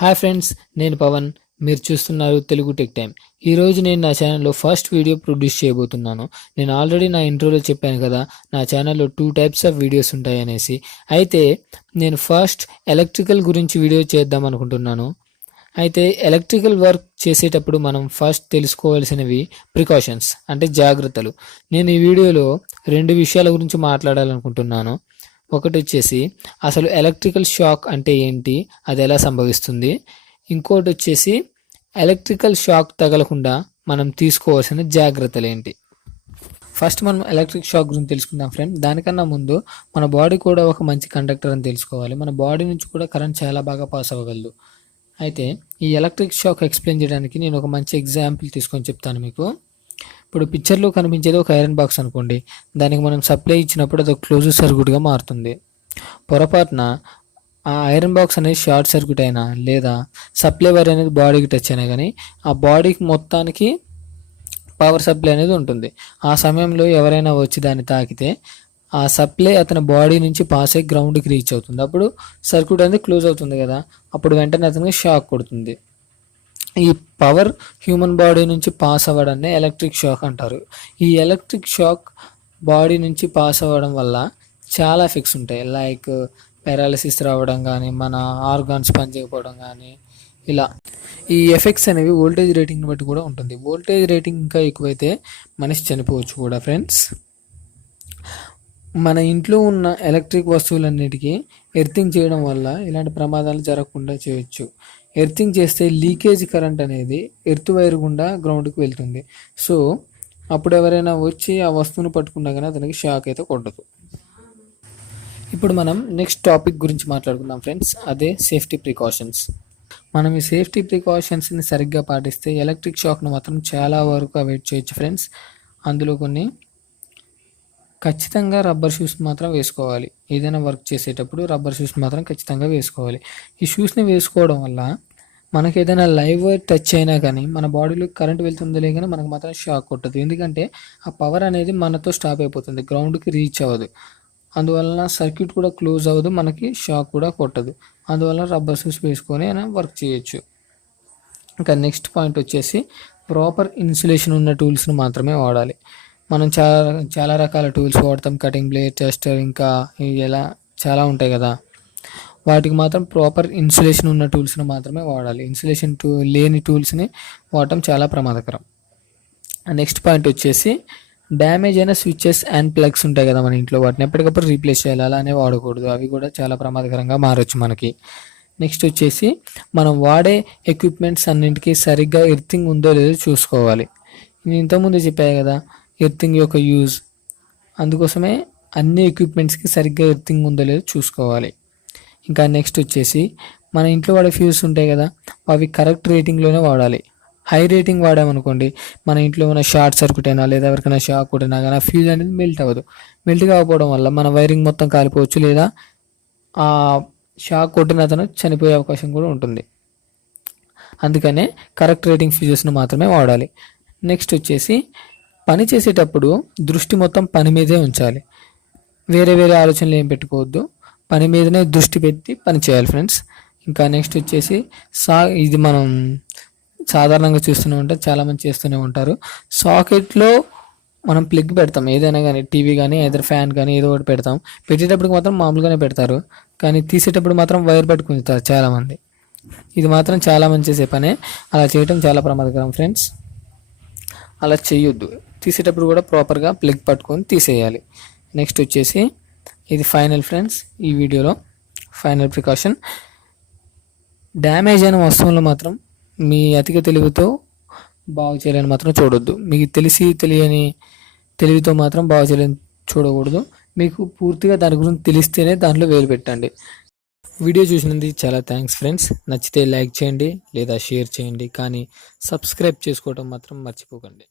Hi friends, నేను పవన్. మీరు చూస్తున్నారు తెలుగు టెక్ టైమ్. ఈరోజు నేను నా ఛానల్లో ఫస్ట్ వీడియో ప్రొడ్యూస్ చేయబోతున్నాను. నేను ఆల్రెడీ నా ఇంట్రోలో చెప్పాను కదా, నా ఛానల్లో 2 టైప్స్ ఆఫ్ వీడియోస్ ఉంటాయి అనేసి. అయితే నేను ఫస్ట్ ఎలక్ట్రికల్ గురించి వీడియో చేద్దాం అనుకుంటున్నాను. అయితే ఎలక్ట్రికల్ వర్క్ చేసేటప్పుడు మనం ఫస్ట్ తెలుసుకోవాల్సినవి ప్రికాషన్స్, అంటే జాగ్రత్తలు. నేను ఈ వీడియోలో 2 విషయాల గురించి మాట్లాడాలనుకుంటున్నాను. ఒకటి వచ్చేసి అసలు ఎలక్ట్రికల్ షాక్ అంటే ఏంటి, అది ఎలా సంభవిస్తుంది. ఇంకోటి వచ్చేసి ఎలక్ట్రికల్ షాక్ తగలకుండా మనం తీసుకోవాల్సిన జాగ్రత్తలు ఏంటి. ఫస్ట్ మనం ఎలక్ట్రిక్ షాక్ గురించి తెలుసుకుందాం ఫ్రెండ్. దానికన్నా ముందు మన బాడీ కూడా ఒక మంచి కండక్టర్ అని తెలుసుకోవాలి. మన బాడీ నుంచి కూడా కరెంట్ చాలా బాగా పాస్ అవ్వగలదు. అయితే ఈ ఎలక్ట్రిక్ షాక్ ఎక్స్ప్లెయిన్ చేయడానికి నేను ఒక మంచి ఎగ్జాంపుల్ తీసుకొని చెప్తాను మీకు. ఇప్పుడు పిక్చర్లో కనిపించేది ఒక ఐరన్ బాక్స్ అనుకోండి. దానికి మనం సప్లై ఇచ్చినప్పుడు అది ఒక క్లోజ్ సర్క్యూట్గా మారుతుంది. పొరపాటున ఆ ఐరన్ బాక్స్ అనేది షార్ట్ సర్క్యూట్ అయినా లేదా సప్లై వైర్ అనేది బాడీకి టచ్ అయినా కానీ ఆ బాడీకి మొత్తానికి పవర్ సప్లై అనేది ఉంటుంది. ఆ సమయంలో ఎవరైనా వచ్చి దాన్ని తాకితే ఆ సప్లై అతని బాడీ నుంచి పాస్ అయ్యి గ్రౌండ్కి రీచ్ అవుతుంది. అప్పుడు సర్క్యూట్ అనేది క్లోజ్ అవుతుంది కదా, అప్పుడు వెంటనే అతనికి షాక్ కొడుతుంది. ఈ పవర్ హ్యూమన్ బాడీ నుంచి పాస్ అవ్వడాన్ని ఎలక్ట్రిక్ షాక్ అంటారు. ఈ ఎలక్ట్రిక్ షాక్ బాడీ నుంచి పాస్ అవ్వడం వల్ల చాలా ఎఫెక్ట్స్ ఉంటాయి. లైక్ పారాలిసిస్ రావడం కానీ, మన ఆర్గాన్స్ పనిచేయకపోవడం కానీ, ఇలా ఈ ఎఫెక్ట్స్ అనేవి వోల్టేజ్ రేటింగ్ని బట్టి కూడా ఉంటుంది. వోల్టేజ్ రేటింగ్ ఇంకా ఎక్కువైతే మనిషి చనిపోవచ్చు కూడా ఫ్రెండ్స్. మన ఇంట్లో ఉన్న ఎలక్ట్రిక్ వస్తువులన్నిటికీ ఎర్తింగ్ చేయడం వల్ల ఇలాంటి ప్రమాదాలు జరగకుండా చేయొచ్చు. ఎర్తింగ్ చేస్తే లీకేజ్ కరెంట్ అనేది ఎర్త్ వైర్ గుండా గ్రౌండ్కి వెళ్తుంది. సో అప్పుడు ఎవరైనా వచ్చి ఆ వస్తువును పట్టుకున్నా కానీ అతనికి షాక్ అయితే కొట్టదు. ఇప్పుడు మనం నెక్స్ట్ టాపిక్ గురించి మాట్లాడుకుందాం ఫ్రెండ్స్. అదే సేఫ్టీ ప్రికాషన్స్. మనం ఈ సేఫ్టీ ప్రికాషన్స్ని సరిగ్గా పాటిస్తే ఎలక్ట్రిక్ షాక్ను మాత్రం చాలా వరకు అవాయిడ్ చేయొచ్చు ఫ్రెండ్స్. అందులో కొన్ని ఖచ్చితంగా రబ్బర్ షూస్ మాత్రం వేసుకోవాలి. ఏదైనా వర్క్ చేసేటప్పుడు రబ్బర్ షూస్ మాత్రం ఖచ్చితంగా వేసుకోవాలి. ఈ షూస్ని వేసుకోవడం వల్ల మనకి ఏదైనా లైవ్ టచ్ అయినా కానీ మన బాడీలో కరెంట్ వెళ్తుందో లేదని మనకు మాత్రం షాక్ కొట్టదు. ఎందుకంటే ఆ పవర్ అనేది మనతో స్టాప్ అయిపోతుంది, గ్రౌండ్కి రీచ్ అవ్వదు. అందువలన సర్క్యూట్ కూడా క్లోజ్ అవ్వదు, మనకి షాక్ కూడా కొట్టదు. అందువల్ల రబ్బర్ షూస్ వేసుకొని అయినా వర్క్ చేయొచ్చు. ఇంకా నెక్స్ట్ పాయింట్ వచ్చేసి ప్రాపర్ ఇన్సులేషన్ ఉన్న టూల్స్ని మాత్రమే వాడాలి. మనం చాలా రకాల టూల్స్ వాడతాం. కటింగ్ బ్లేడ్, టెస్టర్, ఇంకా ఇలా చాలా ఉంటాయి కదా. వాటికి మాత్రం ప్రాపర్ ఇన్సులేషన్ ఉన్న టూల్స్ని మాత్రమే వాడాలి. ఇన్సులేషన్ లేని టూల్స్ని వాడటం చాలా ప్రమాదకరం. నెక్స్ట్ పాయింట్ వచ్చేసి డ్యామేజ్ అయిన స్విచ్చెస్ అండ్ ప్లగ్స్ ఉంటాయి కదా మన ఇంట్లో, వాటిని ఎప్పటికప్పుడు రీప్లేస్ చేయాలి. అలానే వాడకూడదు, అవి కూడా చాలా ప్రమాదకరంగా మారచ్చు మనకి. నెక్స్ట్ వచ్చేసి మనం వాడే ఎక్విప్మెంట్స్ అన్నింటికీ సరిగ్గా ఎర్తింగ్ ఉందో లేదో చూసుకోవాలి. నేను ఇంతకుముందు చెప్పాను కదా ఎర్తింగ్ యొక్క యూజ్, అందుకోసమే అన్ని ఎక్విప్మెంట్స్కి సరిగ్గా ఎర్తింగ్ ఉందో లేదో చూసుకోవాలి. ఇంకా నెక్స్ట్ వచ్చేసి మన ఇంట్లో వాడే ఫ్యూజ్ ఉంటాయి కదా, అవి కరెక్ట్ రేటింగ్లోనే వాడాలి. హై రేటింగ్ వాడామనుకోండి, మన ఇంట్లో ఉన్న షార్ట్ సర్క్యూట్ అయినా లేదా ఎవరికైనా షాక్ కొట్టినా కానీ ఆ ఫ్యూజ్ అనేది మెల్ట్ అవ్వదు. మెల్ట్ కాకపోవడం వల్ల మన వైరింగ్ మొత్తం కాలిపోవచ్చు, లేదా ఆ షాక్ కొట్టిన అతను చనిపోయే అవకాశం కూడా ఉంటుంది. అందుకనే కరెక్ట్ రేటింగ్ ఫ్యూజెస్ను మాత్రమే వాడాలి. నెక్స్ట్ వచ్చేసి పని చేసేటప్పుడు దృష్టి మొత్తం పని మీదే ఉంచాలి. వేరే వేరే ఆలోచనలు ఏం పెట్టుకోవద్దు, పని మీదనే దృష్టి పెట్టి పని చేయాలి ఫ్రెండ్స్. ఇంకా నెక్స్ట్ వచ్చేసి ఇది మనం సాధారణంగా చూస్తూనే ఉంటాం, చాలామంది చేస్తూనే ఉంటారు. సాకెట్లో మనం ప్లగ్ పెడతాం, ఏదైనా కానీ టీవీ కానీ ఏదైనా ఫ్యాన్ కానీ ఏదో ఒకటి పెడతాం. పెట్టేటప్పుడు మాత్రం మామూలుగానే పెడతారు, కానీ తీసేటప్పుడు మాత్రం వైర్ పెట్టుకుంటారు చాలామంది. ఇది మాత్రం చాలామంది చేసే పనే. అలా చేయటం చాలా ప్రమాదకరం ఫ్రెండ్స్. అలా చేయొద్దు. తీసేటప్పుడు కూడా ప్రాపర్గా ప్లగ్ పట్టుకొని తీసేయాలి. నెక్స్ట్ వచ్చేసి ఇది ఫైనల్ ఫ్రెండ్స్, ఈ వీడియోలో ఫైనల్ ప్రికాషన్. డ్యామేజ్ అయిన వస్తువులను మాత్రం మీ అధిక తెలివితో బాగు చేయాలని మాత్రం చూడొద్దు. మీకు తెలియని తెలివితో మాత్రం బాగు చేయాలని చూడకూడదు. మీకు పూర్తిగా దాని గురించి తెలిస్తేనే దాంట్లో వేలు పెట్టండి. వీడియో చూసినందుకు చాలా థ్యాంక్స్ ఫ్రెండ్స్. నచ్చితే లైక్ చేయండి లేదా షేర్ చేయండి, కానీ సబ్స్క్రైబ్ చేసుకోవడం మాత్రం మర్చిపోకండి.